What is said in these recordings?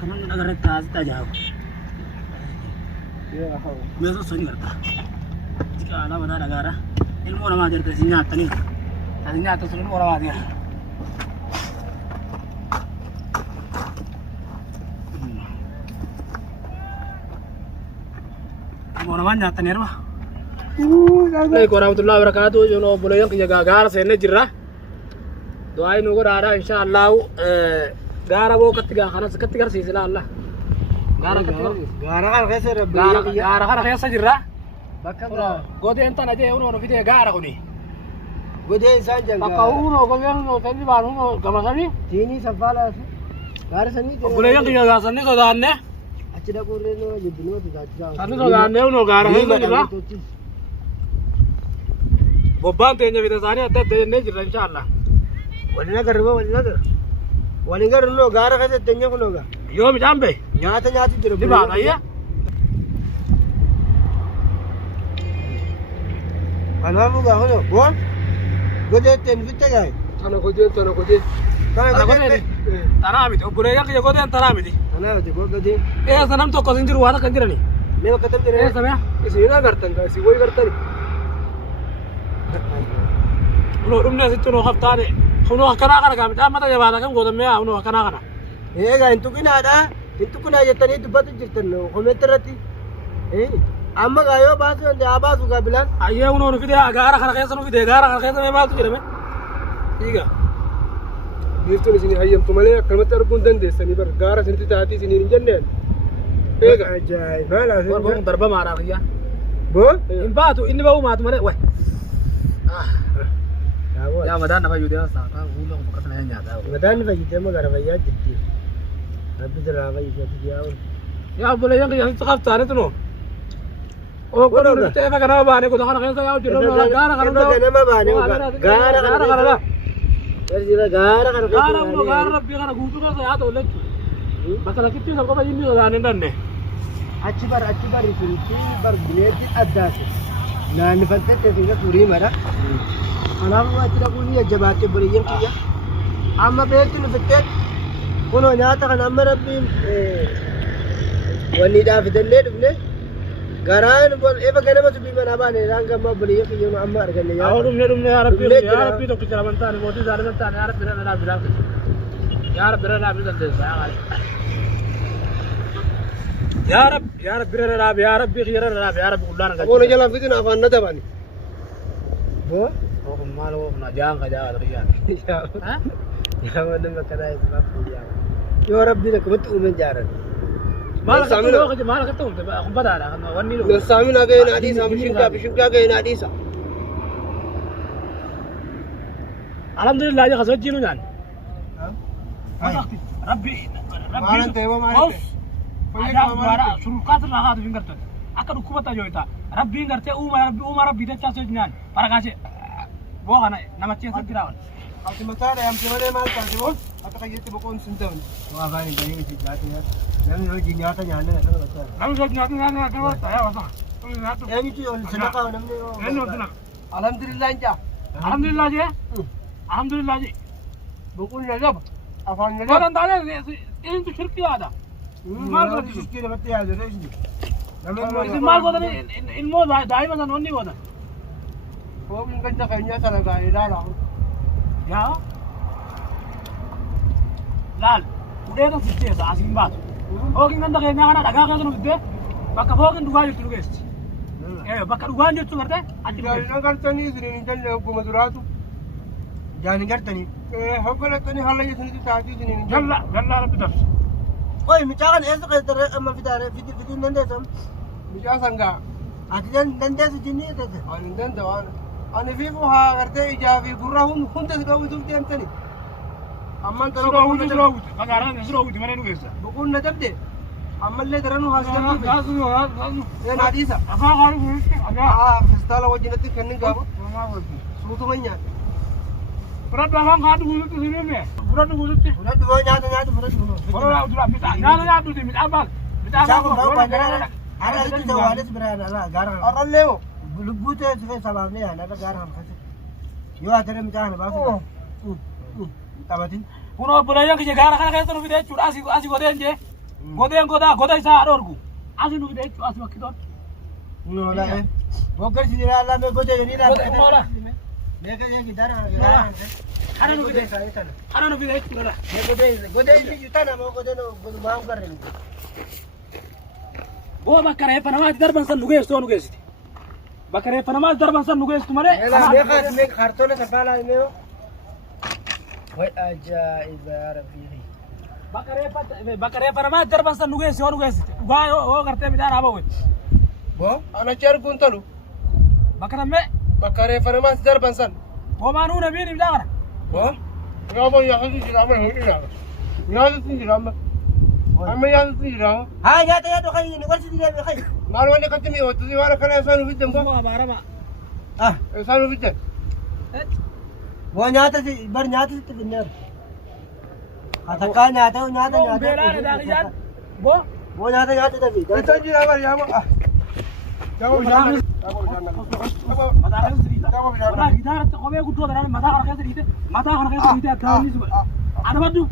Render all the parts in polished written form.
كمان أقرأت تجاوب بيصير صني كرتا على بدار أقرأ المورا ما درت زينات تاني زينات تصل المورا ما دير المورا ما نجات تاني ربا عليكم ورحمة الله وبركاته جنو بلوين كي جاغار سنة جرا دعاء نقول هذا إن شاء الله غارا بو كتجا خلاص كتجا سيسلا الله غارا غارا خيسر غارا غارا خيسر جرا بكرة قدي أنت نجى هنا في ده غارا كوني قدي إنسان جنگا بكاونو قدي هنا تاني بارونو كم سني تيني سفالة غارا سني بلوين كي جاغار سني سودانة أشيدا كورينو جبنو تجا سني سودانة هنا غارا خيسر جرا بوبان تيجي في تزاني أتى تيجي نجرا إن شاء الله ولنا كربا ولنا كرلو غارا كذا تنجا كلوغا يوم جامبه نياتا تربي دبا أيه أنا بقول هذا بون قدي تنفيت جاي أنا قدي ترى ميت أقول يا كي قدي ترى ميت أنا قدي إيه سنام تو كذين جرو هذا كذين مين كتب جري إيه سمع إسينا كرتن كاسي وين كرتن uno rumne situ no haftane uno kana kana kam ta mata jabana kam godam me uno kana kana ega intu kina jetani dubatu jirtan no kometerati amma gayo basu ande abasu gabilan aye uno no fide agara kana kaysa no fide agara kana kaysa me maatu jirame iga diftu ni sini hayyam tumale kalmatar gundan de sani bar gara sinti taati sini ninjenne ega ajay mala bo darba mara riya bo in baatu inni bawu maatu male wai يا مدان نفع يودينا ساكا ولا مكتنا ينجادا مدان نفع يودينا مغاربا يا جدي ربي دراغا يجي يا بولا ينك يا تخاف تاني تنو او كنو تيفا كنا باني كو دخنا خيسا يا جيرو غارا غارا ما باني غارا غارا يرجيلا غارا غارا ربي غارا غوتو يا دولت مثلا كيتي سبكو بايني غانن دنه اچي بار ريسيتي بار بليت اداس نان فنت تيفا توري مرا أنا ما أتركوني الجبات بريين كيا أما بيتنا بتت كونوا ناتا كان أمر ربي ونيدا في دليل بني غران بول إيه بكرة ما تبي من أباني رانغ ما بريين كيا ما أمر كني يا رمني يا ربي تو كتير منتان موتي زار منتان يا ربي رنا بلا يا ربي رنا بلا يا رب خير رنا يا رب كلنا كذا كونوا جلنا في دين أفان ندباني بو malu najang kaja riyan ha ya madam kada isbab punya yo rabbi nak betu men jaran mal sami lo kaja mal katum te akon pada ada kan wanni lo sami na gay nadi sami shunka gay nadi sa alhamdulillah ya khasaj jinu jan rabbi maran te wa maran te fayyaka maran surukat la hadu fingarta akad hukumata joita rabbi ngarte umar rabbi te chaso jnan parakase بوغنا نمتين سكراون أنت مثلا يوم تقولي ما تكذبون أتخيلت بكون سنتون وأغاني بيجي في جاتنا لأن يجي نياتا نيانا كذا بس لأن يجي نياتا نيانا كذا بس يا وصل يعني تيجي سنقة ونمني الحمد لله إنجا الحمد لله جي الحمد لله جي بقول نجاب أفعل نجاب أنا تعالى أنت شركي هذا ما قلت شركي لبتي هذا ليش دي ما قلت الموضوع دائما نوني وده هو من قد خيني أصلا قاعد لا يا لا udah itu sih sih asing banget. Oh kita dah kayaknya kan ada gak kan itu deh. Bakal bawa dua juta tuh guys. Bakal dua juta tuh ngerti? Jangan ngerti nih sini nih jangan aku maduratu. Jangan ngerti nih. Aku ngerti nih halnya sini tadi sini nih. Jangan lebih terus. Oh misalkan esok kita sama video nanti sam. Misalkan enggak. Artinya nanti sejini itu. Oh nanti wan. أنا في فوها غرتي إجابي قرّهم كنت تقول تقول أنتني أما أنت لو تقول أنا نزروه تمانية نقيسة بقول نجبدي أما اللي ترانو هاسكني يا ناديسا فستالا وجنتي كنن قابو سوتو منيا براد بلان قادو قلت سيني براد قلت براد بقول نياتو براد أدرى بتاع نياتو دي بتاع أنا itu jawabnya sebenarnya adalah garang. Orang leo, bulubutu itu salahnya ada garang kasih. Yo ada macam apa sih? Tabatin. Puno puno yang kerja garang kan kayak terus video curah asik asik goreng je. godeen goda isaa dhorgu asi nu bide as bakki ton no la bogar si dira la me gode ni la me ka ye gidara hara nu bide dara me gode ni tana mo gode no ma garre bo bakare panama darban san nugeesto nugeesti bakare panama darban san nugeesto mare me khartole sabala me way ajaib ya rabbi bakare panama darban san nugeesti gaay o garte midaan aba way bo ana char guntalu bakare panama darban san bo manu nabi ni midaan bo ya bo ya hadi jirama hodina ya hadi jirama amma ya hadi jirama ha ya to kai ni warsi dile kai malu ne katimi o tuzi wala kana sanu bidden bo barama sanu bidden wo nyata si bar nyata si dinner ataka nyata bela da yan bo nyata da bi ta jira bar ya mo jago jana mata gidara qobe ku doodan mata qarqay sirite taani ana badu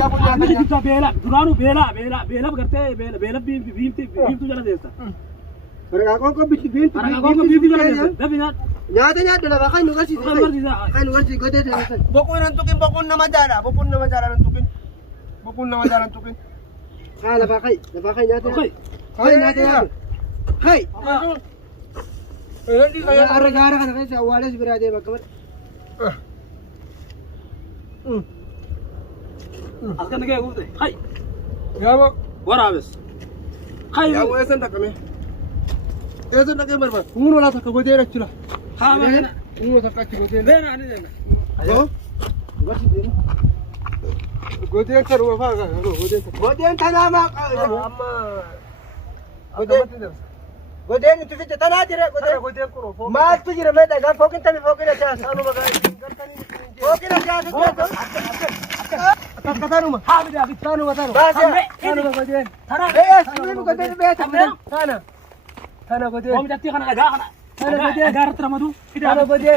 ya bo nyata kita bela duranu bela garte bela biimtu jala deesta Para ko bitti jala deesta dabina nyata la bakay nugasi kay nugasi gode de bokun nan tukin na madara nan tukin la bakay nyata nyata Hai. Ini kayak gara-gara kan saya awalnya sebenarnya bakaman. Askan nege gute. Hai. Ya, Pak. Warabes. Hai. Ya, mau esen tak kami. Esen tak kami, Pak. Unu lah tak gode rak cila. Ha, mana? Unu tak kacau gode. Bena ani dena. Ayo. Gasi dena. Gode tak rumah Pak. Gode tanah mak. Amma. Gode ni tu kita tanah dire gode kuro. Mas tu dire meda gan fokin tami fokin aja sanu bagai. Fokin aja tu. Kata rumah. Ha bida bida. Sanu batanu. Basa. Sanu gode. Tara. Sanu gode be tanah. Tanah gode. Om jati kana ga kana. Tanah gode. Agar tramadu. Tanah gode.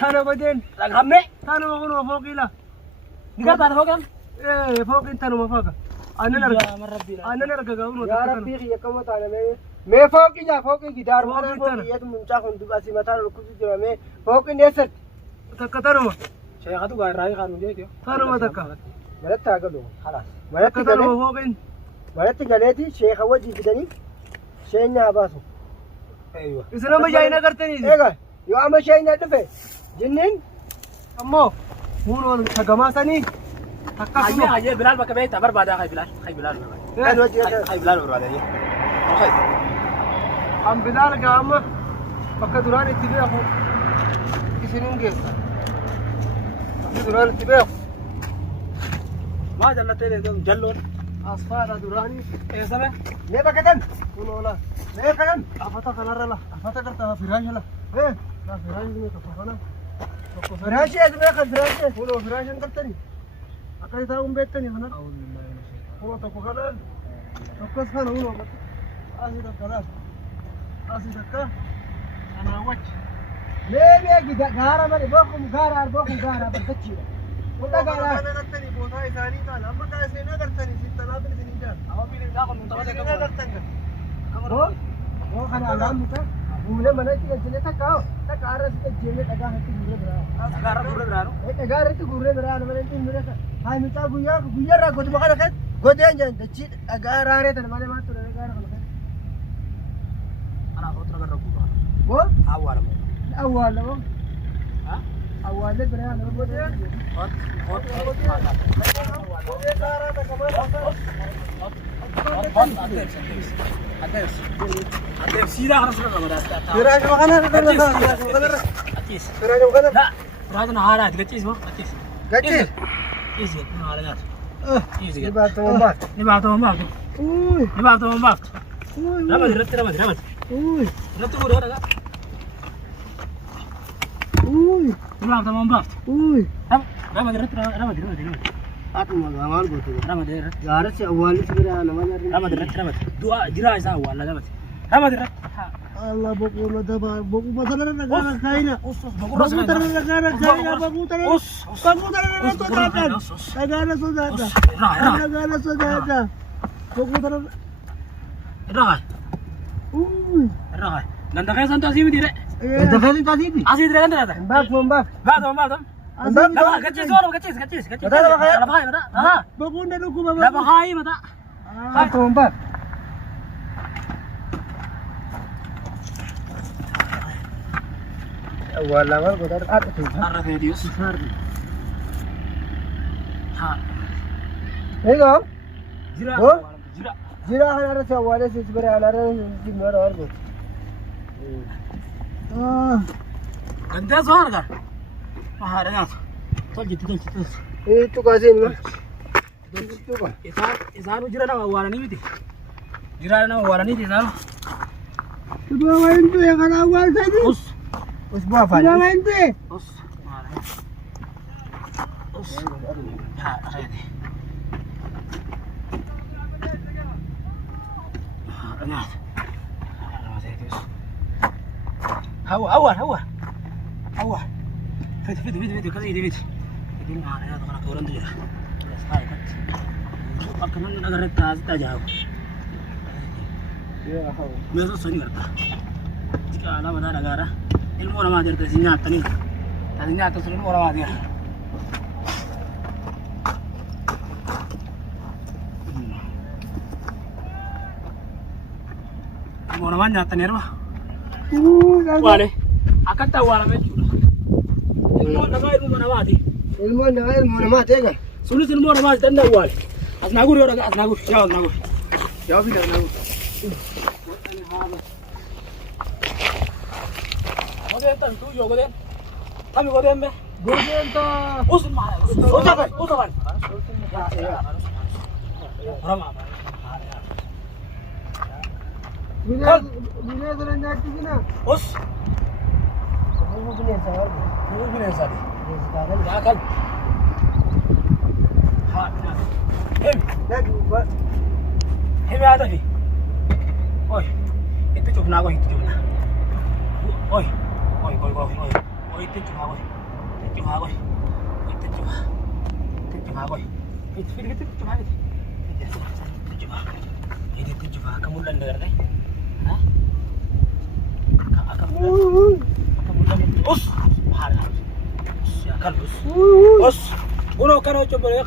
Tanah gode. Lagamme. Tanah kuno fokila. Digar tan fokan. Fokin tanu mafaka. Ana narga gaunu. Ya Rabbi ya kama tana me foki ja foki gidar Foki mana tana. foki ya tum cha khun duba si mata ru kusi jira me foki neset Takkataruma. Sheekha tu ga raay khanu jeeyo. Tanuma takka. marat ta galo Khalas. Takkataruma fokin. marat galeti sheikh waji bidani sheyna abasu Aywa. Isna ma jaina kartani. ega yo ama sheyna dufe jinnin Ammo. Kuno sagama sani. Takka Aye aye Bilal bakabe tabar bada khay Bilal. kan waji Khay Bilal bada ye. Okay. Am Bilal ga amma bakka durani tibe ako. Isinin gesta. Bakka durani tibe ako. Ma jannate le jallon. Asfara durani. Esame. me bakatan Kuno la. me kanan Afata kanara la. afata karta firash la La firash ni kafana. firash ya me kan firash Kuno firash kartani. Akai ta umbetani hana. Kuno to kokalan. Tokkos kana uno. Asida kalas. Asida ka. Ana wach. me gara mane bokum gara barkachi wada gara Kana kartani bota isani kana. Amma ka sai na kartani sitana bin sininjan. Awami le da kon tawade Ina ka. kartanga. वो खाना आराम होता भूले मना की जने तक आओ तक आ रहा है जेले लगा है कि घूरे बरा Agar dur drano. एक अगार है तो घूरे बरा मैंने तीन मेरे हाय मिटा गुया रा गोद मखा रखे गोदे जन दची अगार आ रहे थे माने मां तो अगार खा Ana otra garra ku. वो Awala mo. अव्वल वो Ha? अव्वल बरा ना गोदे Hot. गोदे का रहा था कमाल Adem sida harus ramada. Firash makana Atis. Firash makana. لا هذا نهار عاد قتيس ما قتيس गच्ची يزيد نهار عاد يزيد बात तो बात نبعته من بعض ओए نبعته من بعض ओए رمد ओए رتبوا هذا ओए نبعته من بعض ओए رمد आप मगावाल बोलते رمد यार से अव्वल से बरा ना رمد دعاء جراي سوا ولا رمد Allah boku na daba. Boku matala na kain na. Us, Boku tara na kain na. Boku tara na. Boku tara na to dadan. Tagana so dada. Tagana so dada. Boku tara. Raga. Raga. Nanda kaya santo asih dire. Ito feeling tadi di. Asih dire kan ada. Mbak, mbak. Badam. Dapat kecil soal kecil. Mata apa kaya? Dapat hai mata. Ha. Boku na luku baba. Dapat hai mata. Ito mbak. Wala war godar at tu. Arah Dios. Ha. Ego. Jira. Oh? Jira. Jira hanara sa wala sa sibara hanara si mera war god. Ganda soal kan. Ah, ada ngas. Tol gitu. Itu kasin ma. Itu ka. Isanu jira na wala ni miti. Jira na wala ni isanu. Tu wain tu yang kana awal tadi. Us. Us buah Tu fali. wain tu. Us. Us. Ha, ada ni. Ada ngas. Hawa. Fit. Kasi ini. Ini mana ya tukang koran tu ya. Selesai kan. Pakanan negara kita jauh. Ya hawa. Biasa sini kerta. Jika alam ada negara, ilmu orang ajar tu nyata ni. Tadi nyata ilmu orang ajar. Ilmu orang nyata ni rumah. Wale, akan tahu wala mencuri. Ilmu mana mati. Ilmu na mate ka. Sulit ilmu orang mati tanda wale. Asnagur yo daga asnagur. Jawab bila asnagur. Goden tan tu yo goden. Kami goden be. Goden ta. Usun mana? Usaban. Rama. Bina dalan jati kina. Us. Kamu bina sa war. Ini bina sadi. Sekarang Ya kan. Ha. Hem. dah buat. Hem ada ni. Oi. Itu cukup nak itu cukup nak. Oi. Itu cukup nak. Itu cukup. Itu cukup. Itu cukup. Kamu dan dengar deh. Hah? Kamu dan us. Us. Ya kan us. Us. Uno kan coba ya.